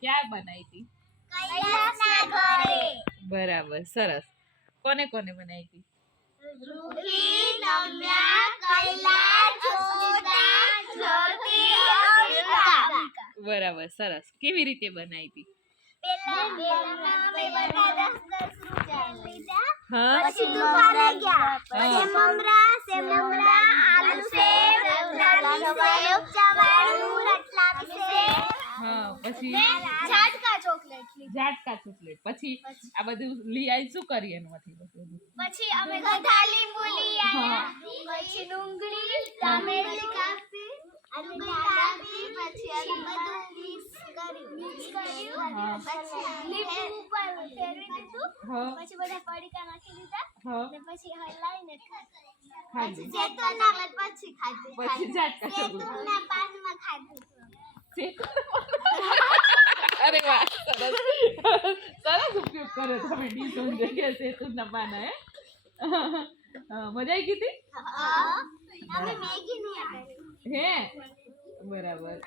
ક્યાં બનાવી હતી? કૈલાસના ઘરે. બરાબર, સરસ. કોને કોને બનાવી હતી? રૂહી, નમ્યા, કૈલાસ, જોતા, જ્યોતિ, અમિતા. બરાબર, સરસ. કેવી રીતે બનાવી હતી? પેલા અમે બધા 10 રૂપિયા લીધા. હા પછી દુકાને ગયા. હા. પછી મમરા, સેવ મમરા, આલુ સેવ, રતલામી સેવ, ચવાણું, રતલામી સેવ, હા, પછી ઝાટકા ચોકલેટ લીધી. ઝાટકા ચોકલેટ. પછી આ બધું લઈ આવી શું કરી એનમાંથી બધું? પછી અમે બધા લીંબુ લઈ આવ્યા. પછી ડુંગળી, ટામેટી કાપી, ડુંગળી કાપી, પછી આ બધું મિક્સ કર્યું. હા. પછી લીંબુ ઉપર ફેરવી દીધું. હા પછી બધા પડીકા નાખી દીધા. હા અને પછી હલાઈને ખાધું. પછી જેતોના પછી ખાધું. પછી ઝાટકા ચોકલેટ. જેતોના પાનમાં ખાધું. અરે વાહ, સરસ સરસ ઉપયોગ કરો તમે ડીશો જગ્યાએ સેતુના પાના. હે મજા આવી ગઈ હતી? હા અમે મેગી નહીં આપેલી. હે બરાબર.